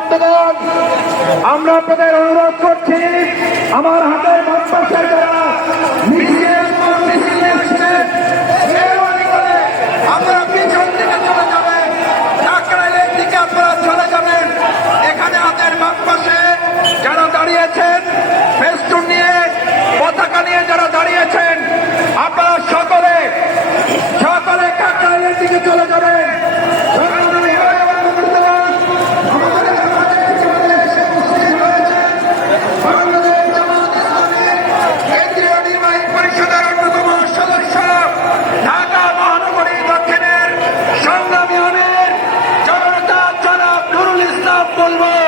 বন্ধুগণ আমরা আপনাদের অনুরোধ করছি আমার হাতে বাচ্চা জবাব বলবো